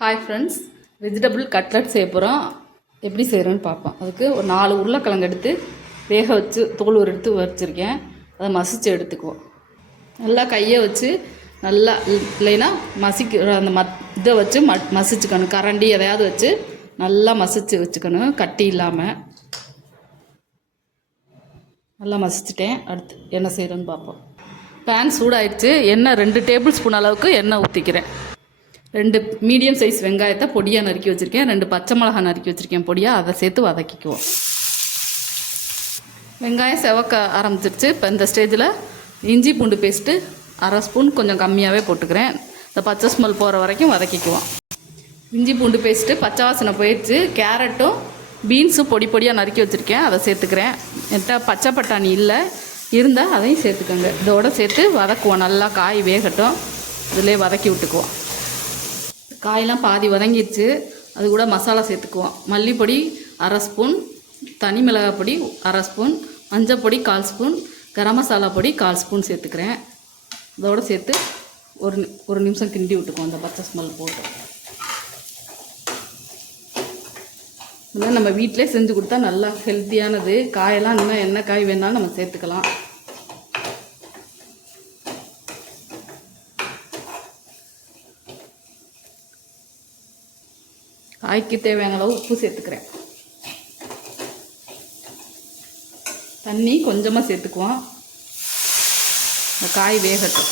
Hi friends, vegetable cutlet செய்ய போகிறோம். எப்படி செய்கிறோன்னு பார்ப்போம். அதுக்கு ஒரு 4 உருளைக்கிழங்கு எடுத்து வேக வச்சு தோல் எடுத்து வச்சுருக்கேன். அதை மசித்து எடுத்துக்குவோம். நல்லா கையை வச்சு நல்லா இல்லைன்னா அந்த இதை வச்சு மசிச்சுக்கணும். கரண்டி எதையாவது வச்சு நல்லா மசித்து வச்சுக்கணும், கட்டி இல்லாமல். நல்லா மசிச்சுட்டேன். அடுத்து என்ன செய்கிறோன்னு பார்ப்போம். பேன் சூடாயிடுச்சு. எண்ணெய் 2 டேபிள் ஸ்பூன் அளவுக்கு எண்ணெய் ஊற்றிக்கிறேன். 2 மீடியம் சைஸ் வெங்காயத்தை பொடியாக நறுக்கி வச்சுருக்கேன். 2 பச்சை மிளகாய் நறுக்கி வச்சுருக்கேன் பொடியாக. அதை சேர்த்து வதக்கிக்குவோம். வெங்காயம் செவக்க ஆரம்பிச்சிருச்சு. இப்போ இந்த ஸ்டேஜில் இஞ்சி பூண்டு பேஸ்ட்டு 1/2 ஸ்பூன் கொஞ்சம் கம்மியாகவே போட்டுக்கிறேன். இந்த பச்சை ஸ்மெல் போகிற வரைக்கும் வதக்கிக்குவோம். இஞ்சி பூண்டு பேஸ்ட்டு பச்சை வாசனை போயிடுச்சு. கேரட்டும் பீன்ஸும் பொடி பொடியாக நறுக்கி வச்சுருக்கேன், அதை சேர்த்துக்கிறேன். என்கிட்ட பச்சை பட்டாணி இல்லை, இருந்தால் அதையும் சேர்த்துக்கோங்க. இதோடு சேர்த்து வதக்குவோம். நல்லா காய் வேகட்டும். இதிலே வதக்கி விட்டுக்குவோம். காயெல்லாம் பாதி வதங்கிடுச்சு. அது கூட மசாலா சேர்த்துக்குவோம். மல்லிப்பொடி 1/2 ஸ்பூன், தனி மிளகாய் பொடி 1/2 ஸ்பூன், மஞ்சள் பொடி 1/4 ஸ்பூன், கரம் மசாலா பொடி 1/4 ஸ்பூன் சேர்த்துக்கிறேன். இதோடு சேர்த்து ஒரு நிமிஷம் கிண்டி விட்டுக்குவோம். அந்த பச்சை ஸ்மெல் போட்டு இதெல்லாம் நம்ம வீட்டிலே செஞ்சு கொடுத்தா நல்லா ஹெல்த்தியானது. காயெல்லாம் இன்னும் என்ன காய் வேணாலும் நம்ம சேர்த்துக்கலாம். காய்க்கு தேவையான அளவு உப்பு சேர்த்துக்கிறேன். தண்ணி கொஞ்சமாக சேர்த்துக்குவோம். இந்த காய் வேகட்டும்.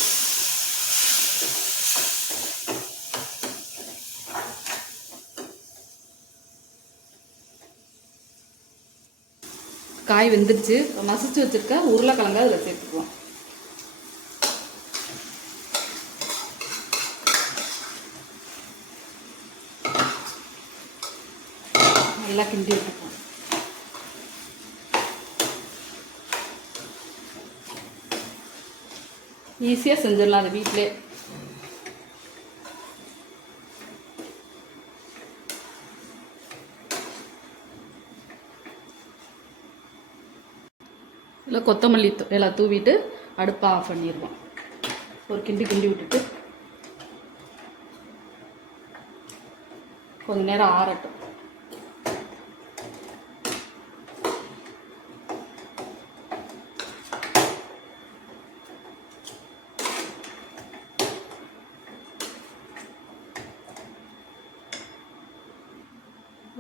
காய் வெந்துருச்சு. மசிச்சு வச்சுருக்க உருளைக்கிழங்கு அதில் சேர்த்துக்குவோம். நல்லா கிண்டி விட்டுப்போம். ஈஸியாக செஞ்சிடலாம் அது வீட்டிலே. இல்லை கொத்தமல்லி எல்லாம் தூவிட்டு அடுப்பை ஆஃப் பண்ணிடுவோம். ஒரு கிண்டி விட்டுட்டு கொஞ்சம் நேரம் ஆறட்டும்.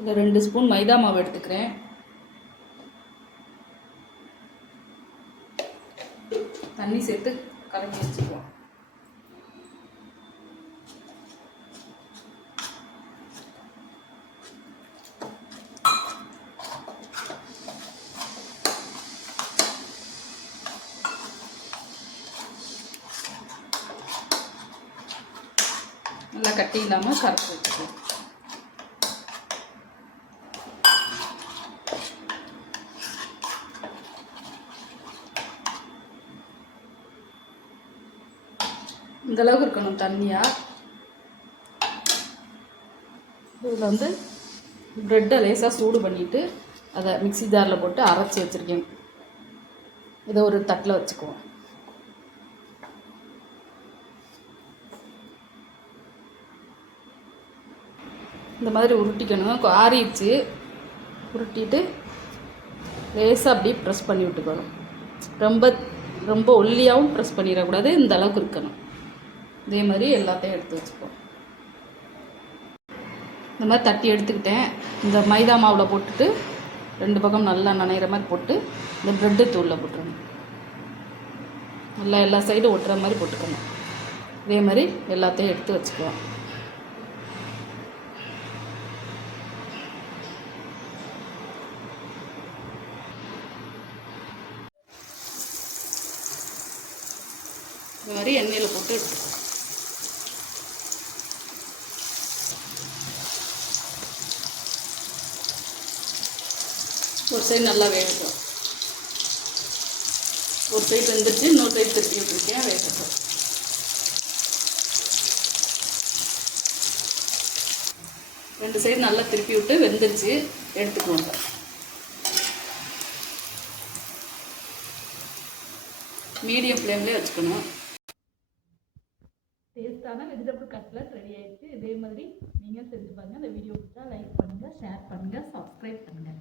இதில் 2 ஸ்பூன் மைதா மாவு எடுத்துக்கிறேன். தண்ணி சேர்த்து கலக்கி வச்சுக்குவோம். நல்லா கட்டி இல்லாமல் கரைச்சி வச்சுக்குவோம். இந்த அளவுக்கு இருக்கணும் தண்ணியாக. இதில் ப்ரெட்டை லேசாக சூடு பண்ணிவிட்டு அதை மிக்ஸி ஜாரில் போட்டு அரைச்சி வச்சுருக்கேன். இதை ஒரு தட்டில் வச்சுக்குவோம். இந்த மாதிரி உருட்டிக்கணும். ஆறிடுச்சு. உருட்டிட்டு லேசாக அப்படியே ப்ரெஸ் பண்ணி விட்டுக்கணும். ரொம்ப ஒல்லியாகவும் ப்ரெஸ் பண்ணிடக்கூடாது. இந்த அளவுக்கு இருக்கணும். இதே மாதிரி எல்லாத்தையும் எடுத்து வச்சுப்போம். இந்த மாதிரி தட்டி எடுத்துக்கிட்டேன். இந்த மைதா மாவில் போட்டுட்டு 2 பக்கம் நல்லா நனைகிற மாதிரி போட்டு இந்த ப்ரெட்டு தூளில் போட்டுருணும். நல்லா எல்லா சைடும் ஒட்டுற மாதிரி போட்டுக்கணும். இதே மாதிரி எல்லாத்தையும் எடுத்து வச்சுக்குவோம். இந்த மாதிரி எண்ணெயில் போட்டு எடுத்துக்குவோம். ஒரு சைடு நல்லா வேகட்டும். ஒரு சைடு வெந்துட்டு இன்னொரு சைடு திருப்பி விட்டுருக்கேன், வேகட்டும். ரெண்டு சைடு நல்லா திருப்பி விட்டு வெந்துருச்சு, எடுத்துக்குவோங்க. மீடியம் ஃப்ளேம்லேயே வச்சுக்கணும். டேஸ்டான வெஜிடபிள் கட்லட் ரெடி ஆயிடுச்சு. இதே மாதிரி நீங்கள் செஞ்சு பாருங்கள். இந்த வீடியோ பிடிச்சா லைக் பண்ணுங்கள், ஷேர் பண்ணுங்கள், சப்ஸ்கிரைப் பண்ணுங்கள்.